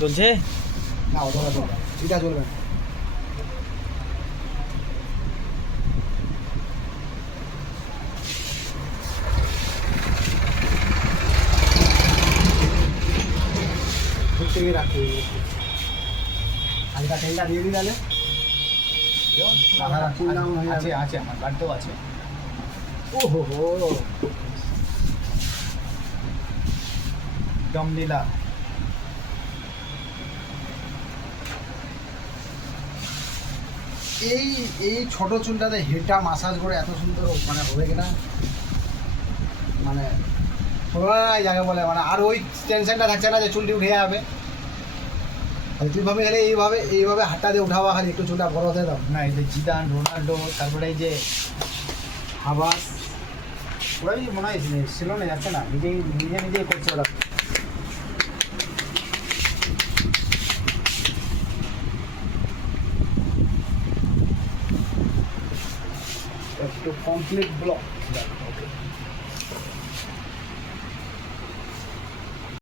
চলছে না অতটা চলবে, এটা চলবে না। থেকে রাখতে হালকা তেলটা দিয়ে দিই তাহলে। আছে আছে আমার বাড়িতেও আছে। ও হো হো, দমলীলা এই এই ছোট চুলটাতে হেডটা মাসাজ করে এত সুন্দর মানে হবে কিনা, মানে তুলনায় যাকে বলে, মানে আর ওই টেনশনটা থাকছে না যে চুলটি উঠে যাবে। তুইভাবে গেলে এইভাবে এইভাবে হাতটা দিয়ে উঠাবা, খালি একটু চুলটা বড় হতে দাও। না, এই যে জিদান, রোনাল্ডো, তারপরে এই যে হাবাস, ওরাই মনে হয় ছিল না, যাচ্ছে না, নিজেই নিজেই করছে ওরা। একটু কমপ্লিট ব্লক। ওকে।